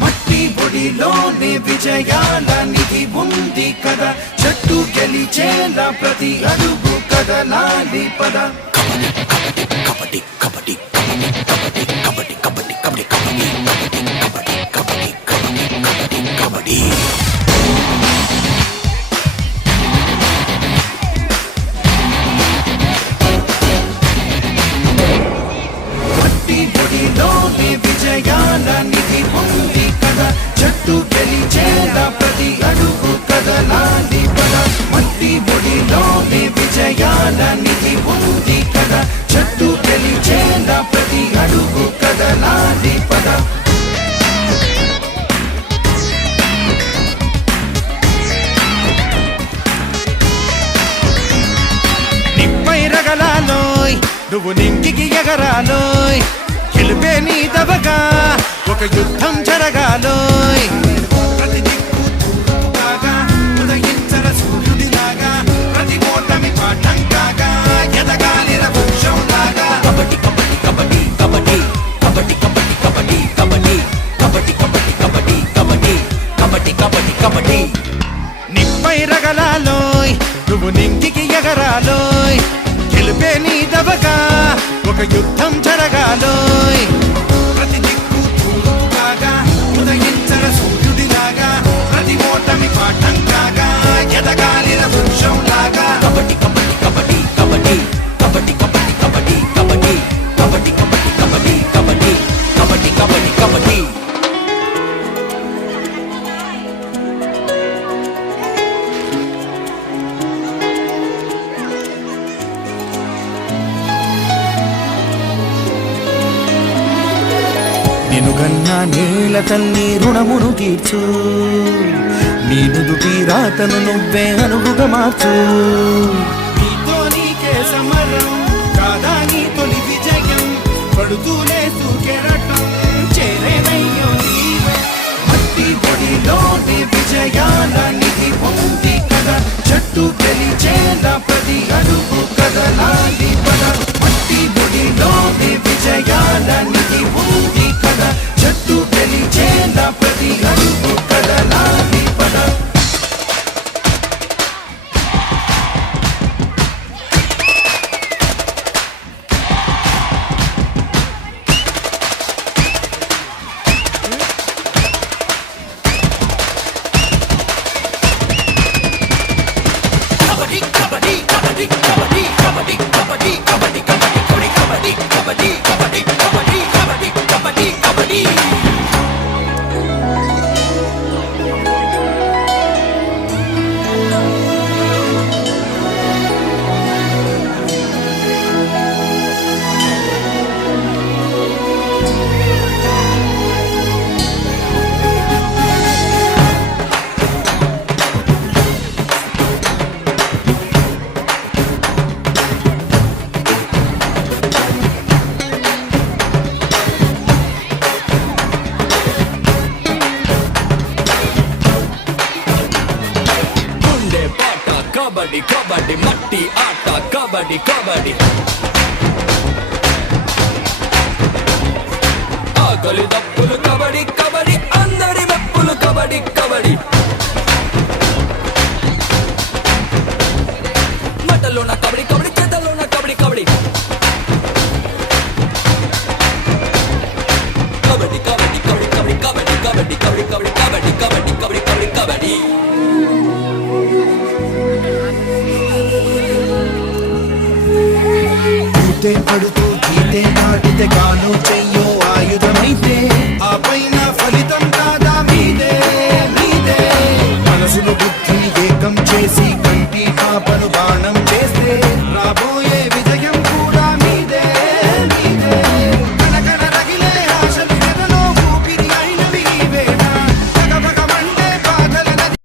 మట్టి ఒడిలోనే విజయాల నిధి ఉంది కదా, జట్టు గెలిచేలా ప్రతి అడుగు కదలాలి పద. కబడ్డీ కబడ్డీ కబడ్డీ కబడ్డీ కబడ్డీ కబడ్డీ కబడ్డీ కబడ్డీ కబడ్డీ కబడ్డీ కబడ్డీ కబడ్డీ కబడ్డీ. మట్టి ఒడిలోనే విజయాల నిధి ఉంది కదా, జట్టు గెలిచేలా ప్రతి అడుగు కదలాలి పద. మట్టి ఒడిలోనే విజయాల నిధి ఉంది కదా, జట్టు గెలిచేలా ప్రతి అడుగు కదలాలి పద. నిప్పై రగలాలోయ్ నువ్వు నింగికి ఎగరాలోయ్, గెలుపే నీ దవగా ఒక యుద్ధం జరగాలోయ్. ప్రతి దిక్కు తూర్పుగా ఉదయించర సూర్యుడిలాగా, ప్రతి ఓటమి పాఠం కాగా ఎదగాలిర వృక్షంలాగా. కబడ్డీ కబడ్డీ కబడ్డీ కబడ్డీ కబడ్డీ కబడ్డీ కబడ్డీ కబడ్డీ కబడ్డీ కబడ్డీ కబడ్డీ కబడ్డీ కబడ్డీ కబడ్డీ. నిప్పై రగలాలోయ్ నువ్వు నింగికి ఎగరాలోయ్, గెలుపే నీ దవగా ఒక యుద్ధం జరగాలోయ్. ప్రతి దిక్కు తూర్పుగా ఉదయించర సూర్యుడిలాగా, ప్రతి ఓటమి పాఠం కాగా ఎదగాలిర వృక్షంలాగా. కబడ్డీ కబడ్డీ కబడ్డీ కబడ్డీ కబడ్డీ కబడ్డీ కబడ్డీ కబడ్డీ కబడ్డీ కబడ్డీ కబడ్డీ కబడ్డీ కబడ్డీ కబడ్డీ కబడ్డీ. నినుగన్నా నేల తల్లి రుణమును తీర్చు, నీ నుదుటి రాతను నువ్వే అనువుగా మార్చు. నీతో నీకే సమరం కాదా నీ తొలి విజయం, పడుతూనే సూకెరటం చేరేనయ్యో నీవే. మట్టి ఒడిలోనే విజయాల నిధి ఉంది కదా, జట్టు గెలిచేలా ప్రతి అడుగు కదలాలి పద. మట్టి ఒడిలోనే విజయాల నిధి ఉంది కదా, జట్టు గెలిచేలా ప్రతి అడుగు కదలాలి పద. కబడ్డీ కబడ్డీ కబడ్డీ కబడ్డీ కబడ్డీ కబడ్డీ కబడ్డీ కబడ్డీ కబడ్డీ కబడ్డీ కబడ్డీ కబడ్డీ కబడ్డీ కబడ్డీ కబడ్డీ. కబడ్డీ కబడ్డీ మట్టి ఆట కబడ్డీ కబడ్డీ. ఆకలి తప్పులు కబడ్డీ కబడ్డీ, అందరి మెప్పులు కబడ్డీ కబడ్డీ. మటలోన కబడ్డీ కబడ్డీ, చేతలోన కబడ్డీ కబడ్డీ. కబడ్డీ కబడ్డీ కబడ్డీ కబడ్డీ కబడ్డీ కబడ్డీ కబడ్డీ కబడ్డీ కబడ్డీ కబడ్డీ కబడ్డీ కబడ్డీ కబడ్డీ. పడుతూ గీతే దాటితే కాను చెయ్యో ఆయుధమైతే, ఆ పైన ఫలితం కాదా మీదే మీదే. మనసును బుద్ధిని ఏకం చేసి కంటి పాపను